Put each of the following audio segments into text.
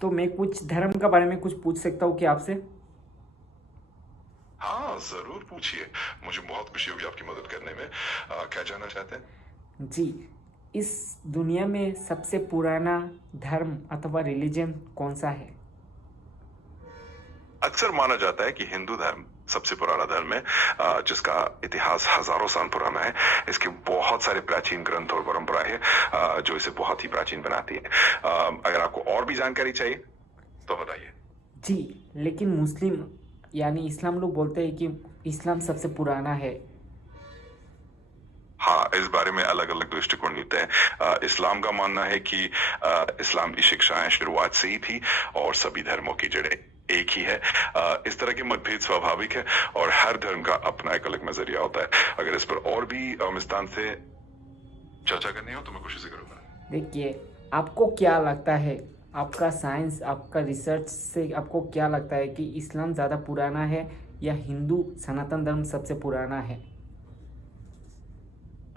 तो मैं कुछ धर्म के बारे में कुछ पूछ सकता हूँ क्या आपसे? हाँ, जरूर पूछिए। मुझे बहुत खुशी होगी आपकी मदद करने में। क्या जानना चाहते हैं? जी, इस दुनिया में सबसे पुराना धर्म अथवा रिलीजन कौन सा है? अक्सर माना जाता है कि हिंदू धर्म सबसे पुराना धर्म है, जिसका इतिहास हजारों साल पुराना है। इसके बहुत सारे प्राचीन ग्रंथ और परंपराएं हैं, जो इसे बहुत ही प्राचीन बनाती है। अगर आपको और भी जानकारी चाहिए तो बताइए। जी, लेकिन मुस्लिम यानी इस्लाम लोग बोलते हैं कि इस्लाम सबसे पुराना है। हाँ, इस बारे में अलग अलग दृष्टिकोण मिलते हैं। इस्लाम का मानना है कि इस्लाम की शिक्षाएं शुरुआत से ही थी और सभी धर्मों की जड़ें एक ही है। इस तरह के मतभेद स्वाभाविक है और हर धर्म का अपना एक अलग नजरिया होता है। अगर इस पर और भी विस्तार से चर्चा करनी हो तो मैं कोशिश करूंगा। देखिए, आपको क्या लगता है, आपका साइंस, आपका रिसर्च से आपको क्या लगता है कि इस्लाम ज़्यादा पुराना है या हिंदू सनातन धर्म सबसे पुराना है?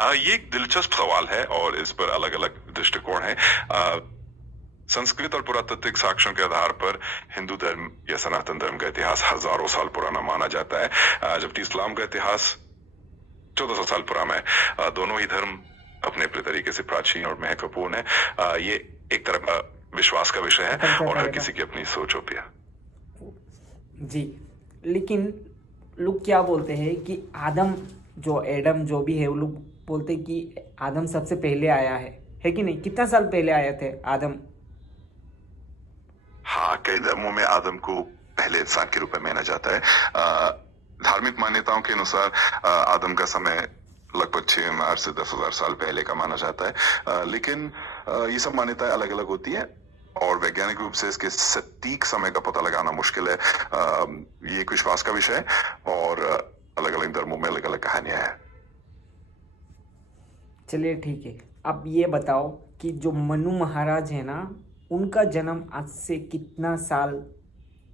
ये एक दिलचस्प सवाल है और इस पर अलग अलग दृष्टिकोण है। संस्कृत और पुरातात्विक साक्ष्यों के आधार पर हिंदू धर्म या सनातन धर्म का इतिहास हजारों साल पुराना माना जाता है, जबकि इस्लाम का इतिहास 1400 साल पुराना है। दोनों ही धर्म अपने अपने तरीके से प्राचीन और महत्वपूर्ण है। ये एक तरह का विश्वास का विषय है खत्म और करना हर रहेगा। किसी की अपनी सोच होती है। जी, लेकिन लोग क्या बोलते हैं कि आदम जो एडम जो भी है वो लोग बोलते हैं कि आदम सबसे पहले आया है कि नहीं? कितना साल पहले आए थे आदम? हाँ, कई धर्मों में आदम को पहले इंसान के रूप में माना जाता है। धार्मिक मान्यताओं के अनुसार आदम का समय लगभग 6,000 से 10,000 साल पहले का माना जाता है। लेकिन ये सब मान्यताएं अलग अलग होती हैं और वैज्ञानिक रूप से इसके सटीक समय का पता लगाना मुश्किल है। ये एक विश्वास का विषय है और अलग अलग धर्मों में अलग अलग कहानियां हैं। चलिए ठीक है। अब ये बताओ कि जो मनु महाराज है ना, उनका जन्म आज से कितना साल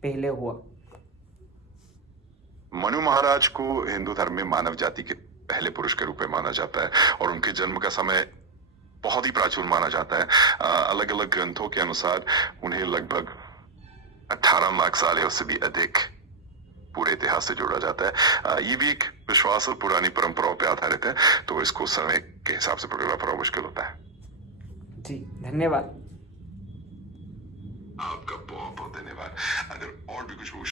पहले हुआ? मनु महाराज को हिंदू धर्म में मानव जाति के पहले पुरुष के रूप में माना जाता है और उनके जन्म का समय बहुत ही प्राचीन माना जाता है। अलग अलग ग्रंथों के अनुसार उन्हें लगभग 18 लाख साल या उससे भी अधिक पूरे इतिहास से जोड़ा जाता है। ये भी एक विश्वास और पुरानी परंपराओं पर आधारित है, तो इसको समय के हिसाब से पकड़ना थोड़ा मुश्किल होता है। जी, धन्यवाद। आपका बहुत बहुत धन्यवाद। अगर और भी कुछ